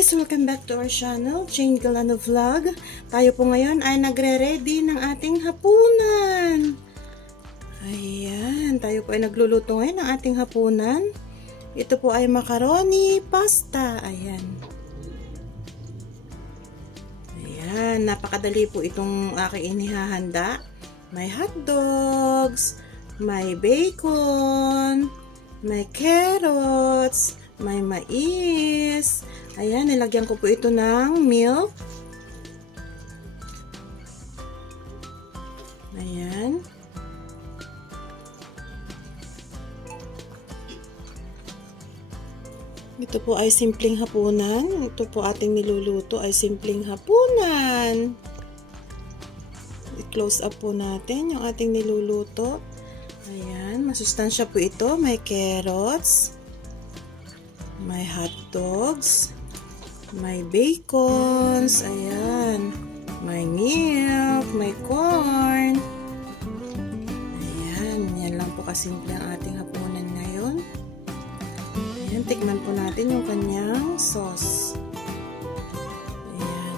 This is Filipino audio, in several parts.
guys! Welcome back to our channel, Jane Galano Vlog. Tayo po ngayon ay nagre-ready ng ating hapunan. Ayan, tayo po ay nagluluto ngayon ng ating hapunan. Ito po ay macaroni pasta. Ayan. Ayan, napakadali po itong aking inihahanda. May hotdogs, may bacon, may carrots, may mais. Ayan, nilagyan ko po ito ng milk. Ayan. Ito po ay simpleng hapunan. Ito po ating niluluto ay simpleng hapunan. I-close up po natin yung ating niluluto. Ayan, masustansya po ito. May carrots, may hot dogs, may bacons, ayan, may milk, may corn. Ayan, yan lang po kasimple ang ating hapunan ngayon. Ayan, tikman po natin yung kanyang sauce. Ayan,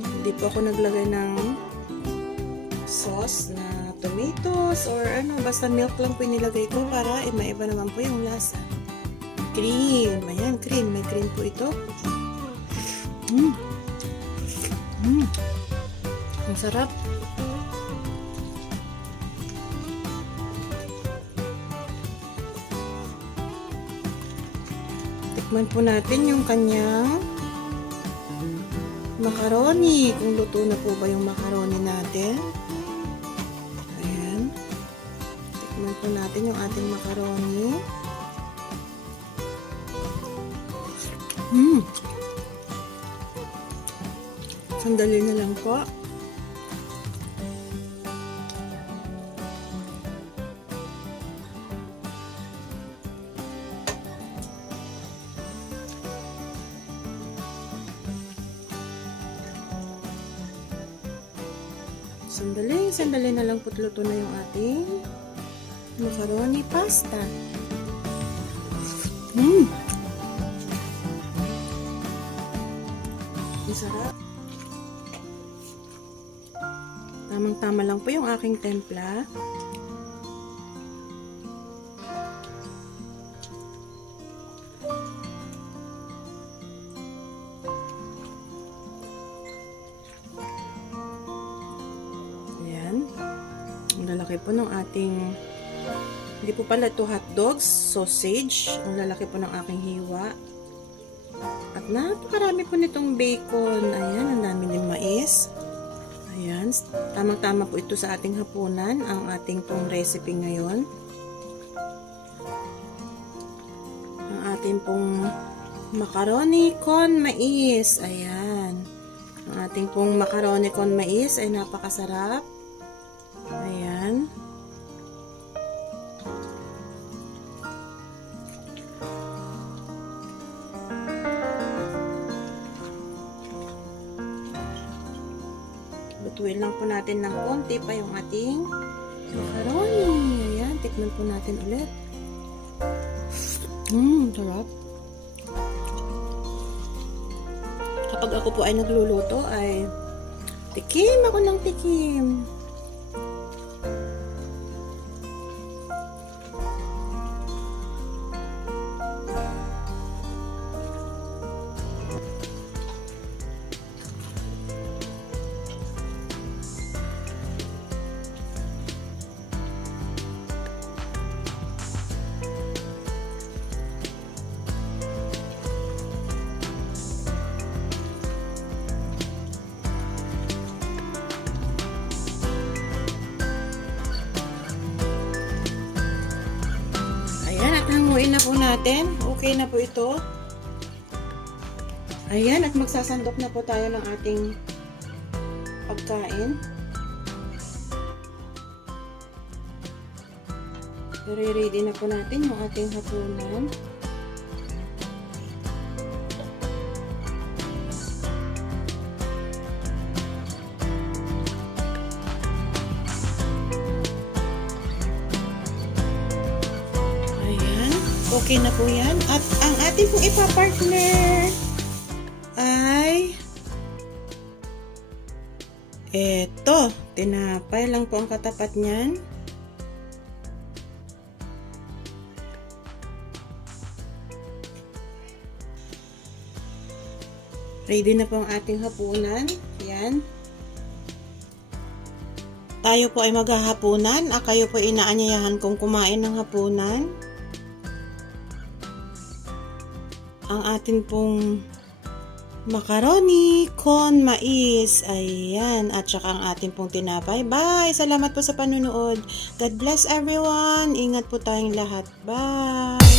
hindi po ako naglagay ng sauce na tomatoes or ano, basta milk lang po nilagay ko para maiba naman po yung lasa. Cream. Ayan, cream. May cream po ito. Ang sarap. Tikman po natin yung kanyang macaroni. Kung luto na po ba yung macaroni natin. Ayan. Tikman po natin yung ating macaroni. Sandali na lang po. Sandali na lang po, luto na yung ating macaroni pasta. Ang sarap. Tamang-tama lang po yung aking templa. Ayan. Ang lalaki po ng ating, hindi po pala ito hotdogs, sausage. Ang lalaki po ng aking hiwa. At napakarami po nitong bacon. Ayan, ang dami ng mais. Ayan, tamang-tama po ito sa ating hapunan, ang ating pong recipe ngayon. Ang ating pong macaroni con mais. Ayan. Ang ating pong macaroni con mais ay napakasarap. Ayan. Lutuin lang po natin ng konti pa yung ating macaroni. Ayan, tikman po natin ulit. Sarap. Kapag ako po ay nagluluto ay tikim ako ng tikim. Hanguin na po natin. Okay na po ito. Ayan, at magsasandok na po tayo ng ating pagkain. I-ready na po natin yung ating hapunan. Okay na po yan. At ang ating pong ipapartner ay eto, tinapay lang po ang katapat niyan. Ready na po ang ating hapunan. Yan. Tayo po ay maghahapunan. Kayo po inaanyayahan kong kumain ng hapunan. Ang atin pong macaroni con mais. Ayan. At saka ang ating pong tinapay. Bye! Salamat po sa panunood. God bless everyone. Ingat po tayong lahat. Bye!